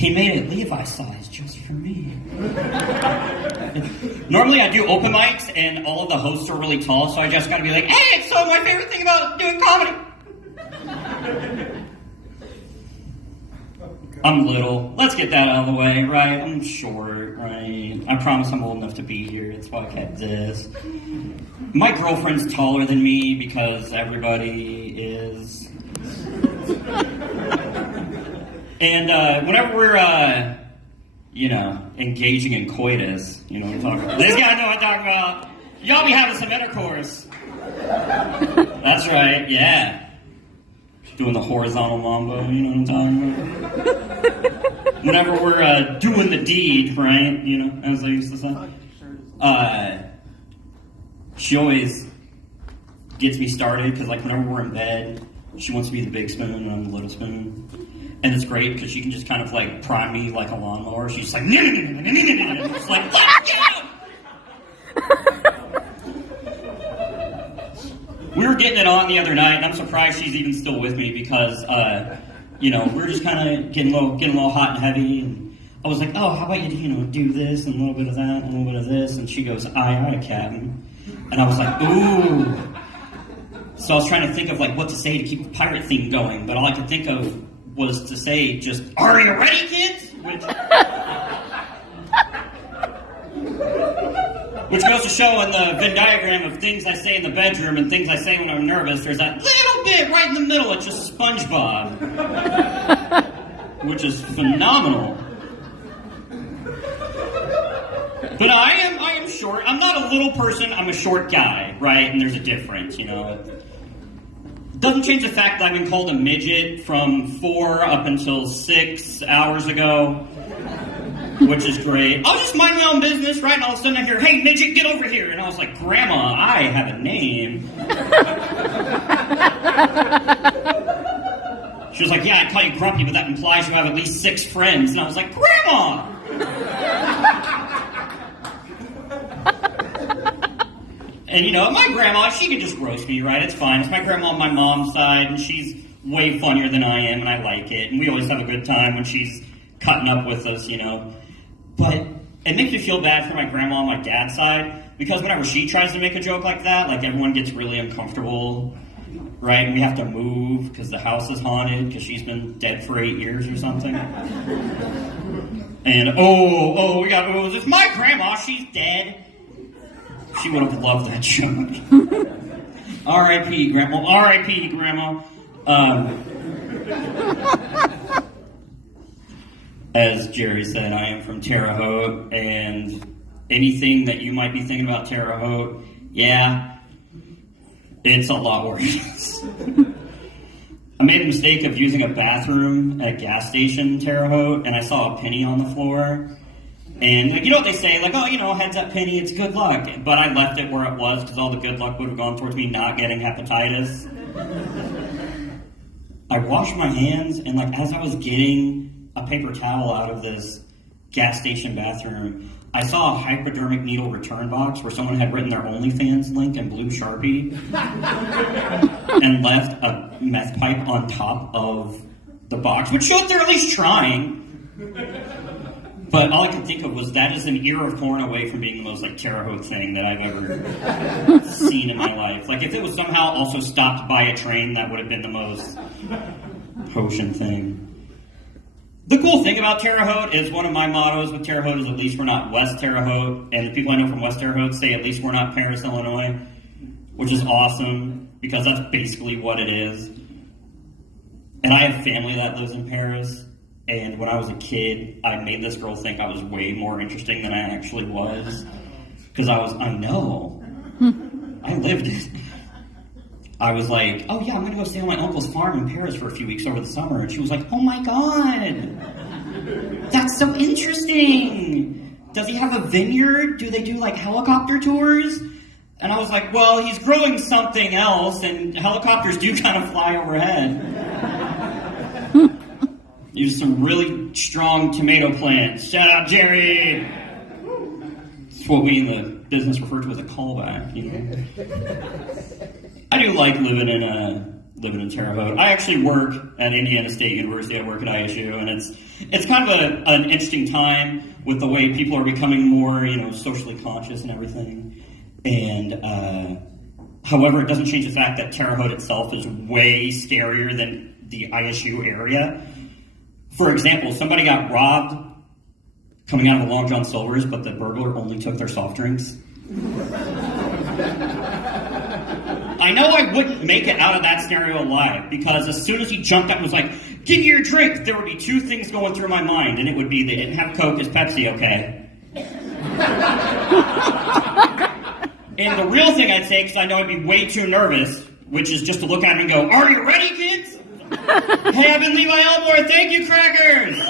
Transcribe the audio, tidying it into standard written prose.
he made it Levi size just for me. Normally I do open mics and all of the hosts are really tall, so I just gotta be like, hey, so my favorite thing about doing comedy. I'm little. Let's get that out of the way, right? I'm short, right? I promise I'm old enough to be here. That's why I kept this. My girlfriend's taller than me because everybody is. And whenever we're, engaging in coitus, you know what I'm talking about. This guy know what I'm talking about. Y'all be having some intercourse. That's right, yeah. Doing the horizontal mambo, you know what I'm talking about. Whenever we're doing the deed, right, as they used to say. She always gets me started, because whenever we're in bed, she wants to be the big spoon and I'm the little spoon. And it's great because she can just kind of prime me like a lawnmower. She's like, it's like, let's go! We were getting it on the other night, and I'm surprised she's even still with me because, we were just kind of getting a little hot and heavy. And I was like, oh, how about you, do this and a little bit of that and a little bit of this. And she goes, aye, aye, Captain. And I was like, ooh. So I was trying to think of what to say to keep the pirate theme going, but all I could think of was to say just, are you ready, kids? Which goes to show in the Venn diagram of things I say in the bedroom and things I say when I'm nervous, there's that little bit right in the middle, it's just SpongeBob. Which is phenomenal. But I am short. I'm not a little person, I'm a short guy, right? And there's a difference, Doesn't change the fact that I've been called a midget from 4 up until 6 hours ago, which is great. I'll just mind my own business, right? And all of a sudden I hear, hey, midget, get over here. And I was like, Grandma, I have a name. She was like, yeah, I'd call you Grumpy, but that implies you have at least 6 friends. And I was like, Grandma! And my grandma, she can just roast me, right? It's fine. It's my grandma on my mom's side, and she's way funnier than I am, and I like it. And we always have a good time when she's cutting up with us, But it makes me feel bad for my grandma on my dad's side, because whenever she tries to make a joke like that, everyone gets really uncomfortable, right? And we have to move because the house is haunted because she's been dead for 8 years or something. And, it's my grandma, she's dead. She would have loved that joke. R.I.P. Grandma. R.I.P. Grandma. As Jerry said, I am from Terre Haute, and anything that you might be thinking about Terre Haute, yeah, it's a lot worse. I made a mistake of using a bathroom at a gas station in Terre Haute, and I saw a penny on the floor. And you know what they say, heads up penny, it's good luck. But I left it where it was because all the good luck would have gone towards me not getting hepatitis. I washed my hands, and as I was getting a paper towel out of this gas station bathroom, I saw a hypodermic needle return box where someone had written their OnlyFans link in blue Sharpie and left a meth pipe on top of the box, which showed they're at least trying. But all I could think of was that is an ear of corn away from being the most Terre Haute thing that I've ever seen in my life. If it was somehow also stopped by a train, that would have been the most Hoshin thing. The cool thing about Terre Haute is one of my mottos with Terre Haute is at least we're not West Terre Haute, and the people I know from West Terre Haute say at least we're not Paris, Illinois, which is awesome because that's basically what it is. And I have family that lives in Paris. And when I was a kid, I made this girl think I was way more interesting than I actually was. Because I know. I lived it. I was like, oh yeah, I'm going to go stay on my uncle's farm in Paris for a few weeks over the summer. And she was like, oh my God. That's so interesting. Does he have a vineyard? Do they do helicopter tours? And I was like, well, he's growing something else. And helicopters do kind of fly overhead. Use some really strong tomato plants. Shout out, Jerry! It's what we in the business refer to as a callback, I do like living in living in Terre Haute. I actually work at Indiana State University. I work at ISU, and it's kind of an interesting time with the way people are becoming more, socially conscious and everything. And however, it doesn't change the fact that Terre Haute itself is way scarier than the ISU area. For example, somebody got robbed coming out of the Long John Silver's, but the burglar only took their soft drinks. I know I wouldn't make it out of that scenario alive, because as soon as he jumped up and was like, "Give me your drink," there would be two things going through my mind, and it would be they didn't have Coke, it's Pepsi, okay? And the real thing I'd say, because I know I'd be way too nervous, which is just to look at him and go, "Are you ready, kids? Hey, I've been Levi Elmore, thank you, crackers!"